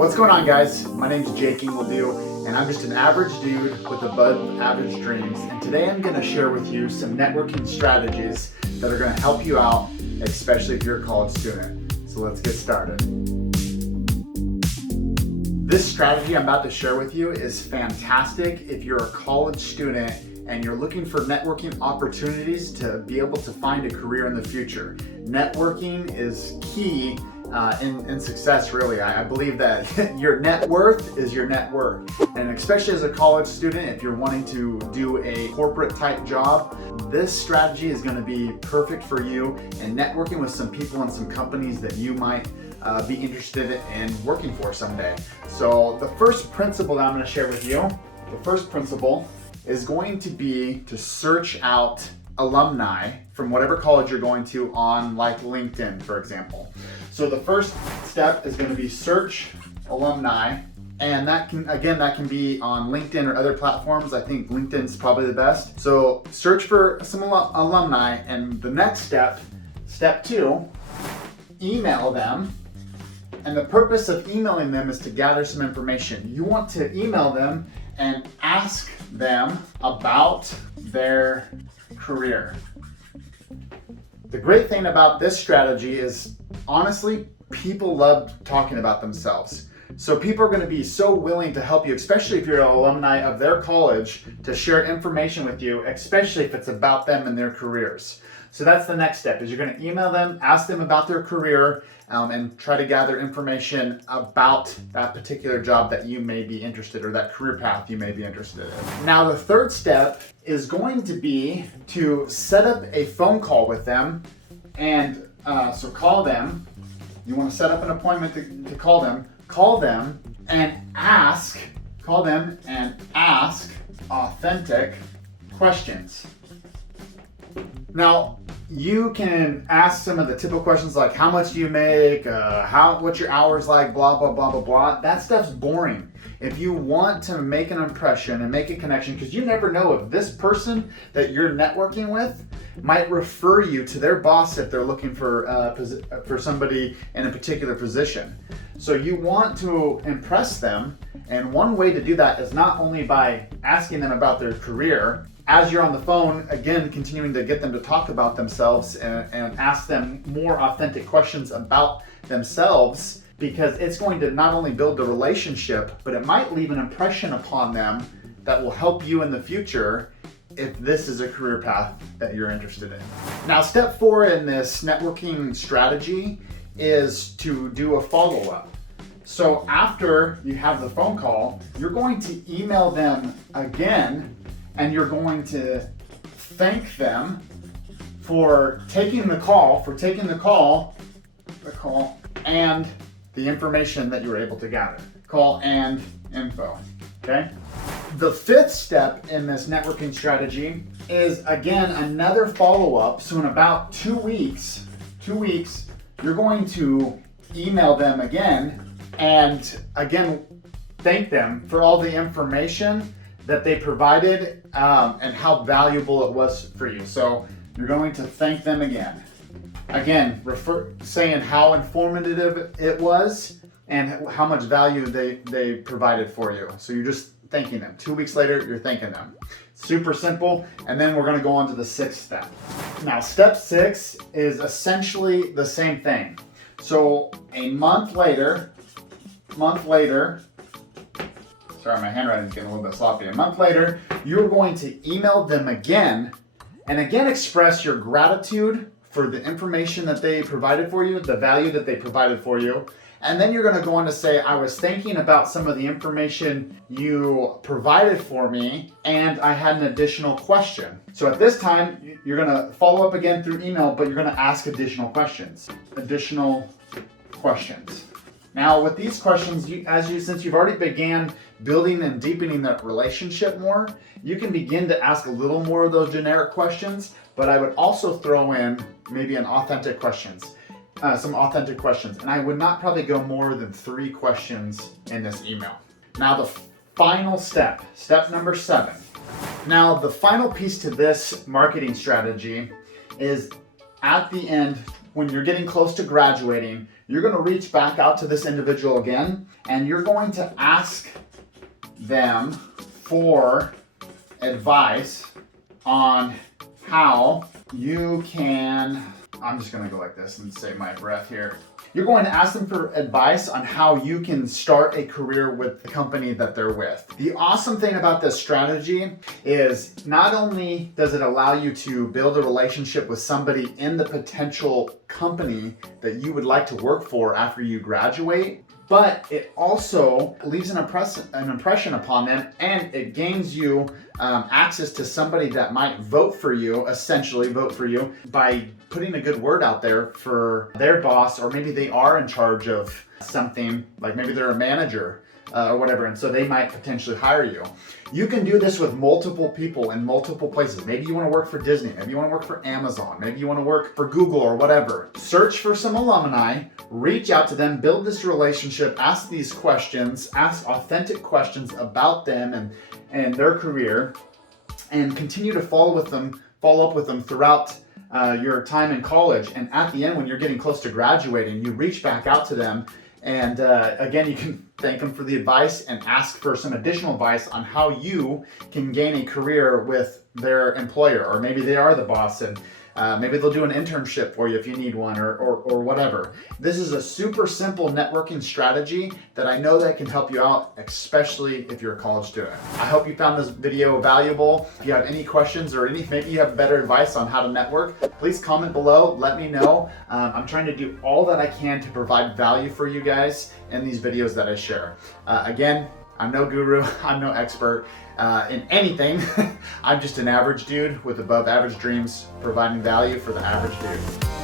What's going on, guys? My name's Jake Ingledew, and I'm just an average dude with above average dreams. And today I'm going to share with you some networking strategies that are going to help you out, especially if you're a college student. So let's get started. This strategy I'm about to share with you is fantastic if you're a college student and you're looking for networking opportunities to be able to find a career in the future. Networking is key in success, really. I believe that your net worth is your net worth. And especially as a college student, if you're wanting to do a corporate type job, this strategy is going to be perfect for you and networking with some people and some companies that you might be interested in working for someday. So the first principle that I'm going to share with you, the first principle is going to be to search out alumni from whatever college you're going to on like LinkedIn, for example. So the first step is going to be search alumni, and that can be on LinkedIn or other platforms. I think LinkedIn's probably the best. So search for some alumni, and the next step 2, email them. And the purpose of emailing them is to gather some information. You want to email them and ask them about their career. The great thing about this strategy is, honestly, people love talking about themselves. So people are going to be so willing to help you, especially if you're an alumni of their college, to share information with you, especially if it's about them and their careers. So that's the next step, is you're going to email them, ask them about their career, and try to gather information about that particular job that you may be interested, or that career path you may be interested in. Now, the third step is going to be to set up a phone call with them. And so call them. You want to set up an appointment to call them. Call them and ask authentic questions. Now, you can ask some of the typical questions like, how much do you make? What's your hours like? Blah, blah, blah, blah, blah. That stuff's boring. If you want to make an impression and make a connection, because you never know if this person that you're networking with might refer you to their boss if they're looking for somebody in a particular position. So you want to impress them, and one way to do that is not only by asking them about their career. As you're on the phone, again, continuing to get them to talk about themselves and ask them more authentic questions about themselves, because it's going to not only build the relationship, but it might leave an impression upon them that will help you in the future if this is a career path that you're interested in. Now, step 4 in this networking strategy is to do a follow-up. So after you have the phone call, you're going to email them again, and you're going to thank them for taking the call, and the information that you were able to gather. Call and info, okay? The 5th step in this networking strategy is, again, another follow-up. So in about 2 weeks, you're going to email them again, and again, thank them for all the information that they provided and how valuable it was for you. So you're going to thank them again. Again, saying how informative it was and how much value they provided for you. So you're just thanking them. 2 weeks later, you're thanking them. Super simple. And then we're going to go on to the 6th step. Now, step 6 is essentially the same thing. So a month later, sorry, my handwriting's getting a little bit sloppy. A month later, you're going to email them again, and again express your gratitude for the information that they provided for you, the value that they provided for you. And then you're going to go on to say, I was thinking about some of the information you provided for me, and I had an additional question. So at this time, you're going to follow up again through email, but you're going to ask additional questions. Now, with these questions, since you've already began building and deepening that relationship more, you can begin to ask a little more of those generic questions, but I would also throw in maybe some authentic questions. And I would not probably go more than 3 questions in this email. Now, the final step number 7. Now, the final piece to this marketing strategy is, at the end, when you're getting close to graduating, you're going to reach back out to this individual again, and you're going to ask them for advice on how you can, I'm just going to go like this and save my breath here. You're going to ask them for advice on how you can start a career with the company that they're with. The awesome thing about this strategy is not only does it allow you to build a relationship with somebody in the potential company that you would like to work for after you graduate, but it also leaves an impression upon them, and it gains you access to somebody that might essentially vote for you by putting a good word out there for their boss, or maybe they are in charge of something, like maybe they're a manager or whatever, and so they might potentially hire you. You can do this with multiple people in multiple places. Maybe you want to work for Disney, maybe you want to work for Amazon, maybe you want to work for Google or whatever. Search for some alumni, reach out to them, build this relationship, ask these questions, ask authentic questions about them and their career, and continue to follow up with them throughout your time in college. And at the end, when you're getting close to graduating, you reach back out to them, and again, you can thank them for the advice and ask for some additional advice on how you can gain a career with their employer, or maybe they are the boss, and maybe they'll do an internship for you if you need one, or whatever. This is a super simple networking strategy that I know that can help you out, especially if you're a college student. I hope you found this video valuable. If you have any questions or maybe you have better advice on how to network, please comment below, let me know. I'm trying to do all that I can to provide value for you guys in these videos that I share. Again, I'm no guru, I'm no expert in anything. I'm just an average dude with above average dreams, providing value for the average dude.